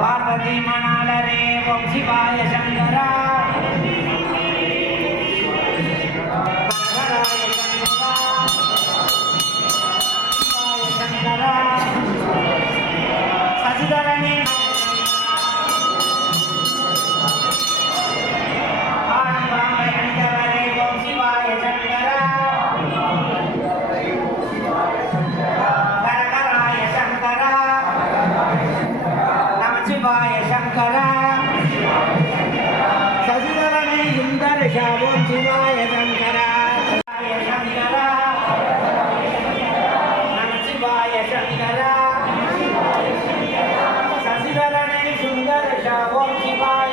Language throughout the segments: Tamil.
பார்வதி மணாலரே ஓம் சிவாய சங்கரா சசிதரனே ஓம் சிவாய சங்கரா சங்கரா நம சிவாய சங்கரா சசிதரனே சுந்தர ஓம் சிவாய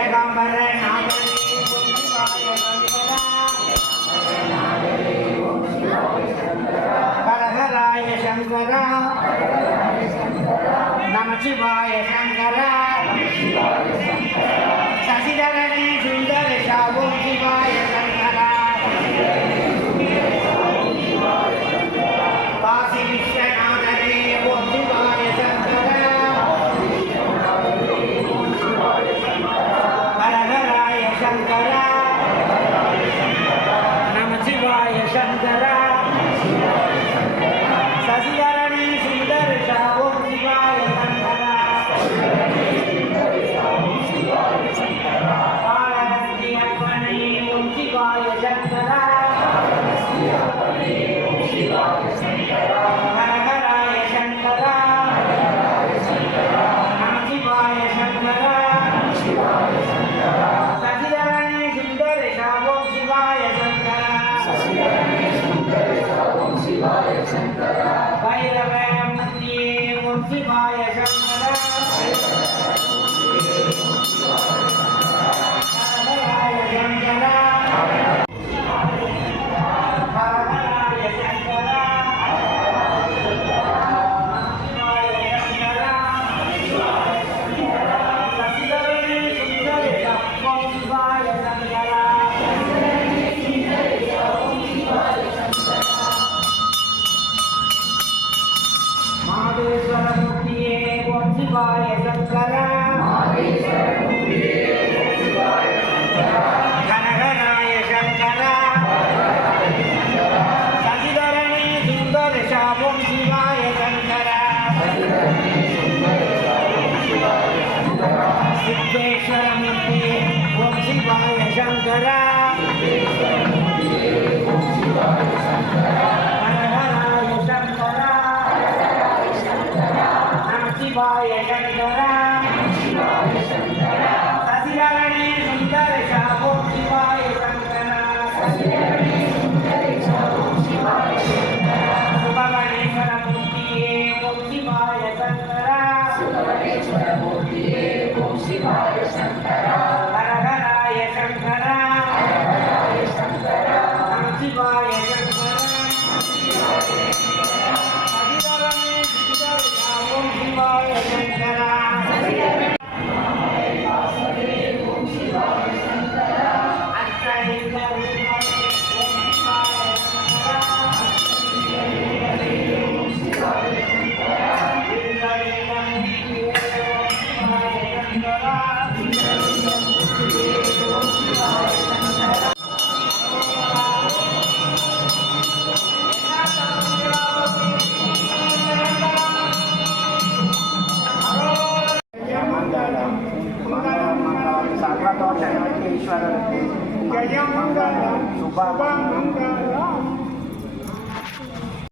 ஏகாம்பர நாதனே ஓம் சிவாய சங்கரா கரகராய சங்கரா நம சிவாய சங்கரா சசிதரனே சுந்தர ஓம் சிவாய சங்கரா காசி விஸ்வநாதனே ஓம் சிவாய சங்கரா ஹரஹராய சங்கரா நம சிவாய சங்கரா சசிதரனே சுந்தர ஓம் சிவாய Shangara Jaya Mangala, Subha Mangala.